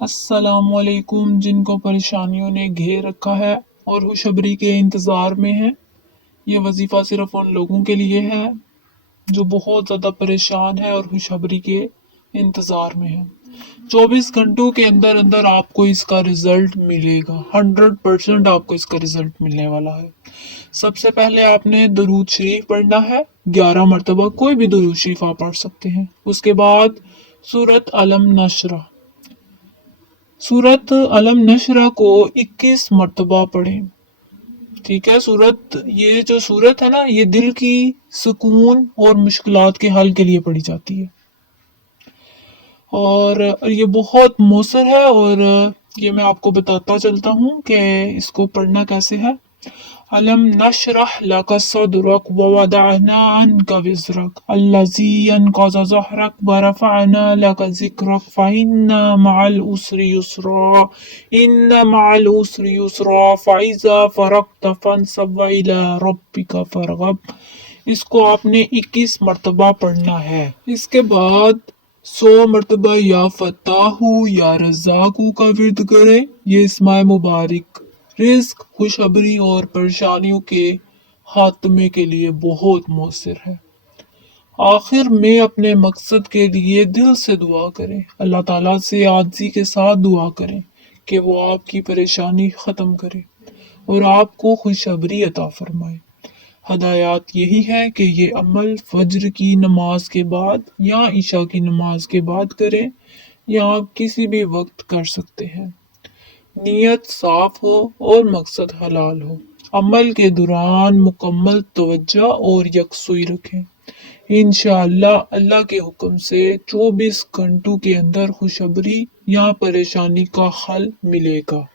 अस्सलाम वालेकुम। जिनको परेशानियों ने घेर रखा है और खुशखबरी के इंतज़ार में है, ये वजीफ़ा सिर्फ उन लोगों के लिए है जो बहुत ज़्यादा परेशान है और खुशखबरी के इंतज़ार में है। 24 घंटों के अंदर अंदर आपको इसका रिजल्ट मिलेगा। 100% आपको इसका रिजल्ट मिलने वाला है। सबसे पहले आपने दरूद शरीफ पढ़ना है 11 मरतबा, कोई भी दरूद शरीफ आप पढ़ सकते हैं। उसके बाद सूरत अलम नशरा, सूरत अलम नशरा को 21 मरतबा पढ़ें। ठीक है। ये जो सूरत है ना, ये दिल की सुकून और मुश्किलात के हल के लिए पढ़ी जाती है और ये बहुत मौसर है। और ये मैं आपको बताता चलता हूँ कि इसको पढ़ना कैसे है। अलम नशरह लका सदरक व वदअना अन्का विज़रक अल्लज़ी अनक़ज़ ज़हरक व रफ़अना लका ज़िक्रक फ़इन्ना मअल उसरि युस्रा इन्ना मअल उसरि युस्रा फ़इज़ा फ़रग़त फ़ंसब व इला रब्बिका फ़रग़ब। इसको आपने 21 मरतबा पढ़ना है। इसके बाद 100 मरतबा या फताहू या रज़ाकू का विर्द करें। ये इस्माए मुबारक रिस्क, खुशखबरी और परेशानियों के खात्मे के लिए बहुत मौसर है। आखिर में अपने मकसद के लिए दिल से दुआ करें। अल्लाह ताला से आजिज़ी के साथ दुआ करें कि वो आपकी परेशानी ख़त्म करे और आपको खुशखबरी अता फरमाए। हदायत यही है कि ये अमल फज्र की नमाज के बाद या ईशा की नमाज के बाद करें या आप किसी भी वक्त कर सकते हैं। नीयत साफ हो और मकसद हलाल हो। अमल के दौरान मुकम्मल तवज्जो और यकसुई रखें। इंशाअल्लाह अल्लाह के हुक्म से 24 घंटों के अंदर खुशखबरी या परेशानी का हल मिलेगा।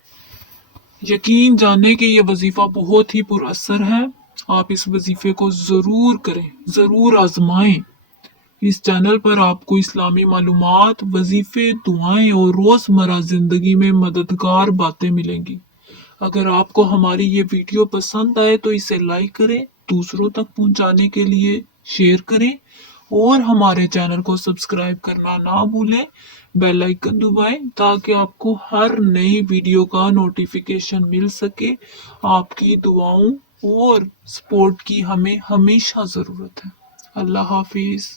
यकीन जाने कि ये वजीफा बहुत ही पुरअसर है। आप इस वजीफे को जरूर करें, जरूर आजमाएं। इस चैनल पर आपको इस्लामी मालूमात, वजीफे, दुआएं और रोजमर्रा जिंदगी में मददगार बातें मिलेंगी। अगर आपको हमारी ये वीडियो पसंद आए तो इसे लाइक करें, दूसरों तक पहुंचाने के लिए शेयर करें और हमारे चैनल को सब्सक्राइब करना ना भूलें। बेल आइकन दबाएं ताकि आपको हर नई वीडियो का नोटिफिकेशन मिल सके। आपकी दुआओं और सपोर्ट की हमें हमेशा ज़रूरत है। अल्लाह हाफिज़।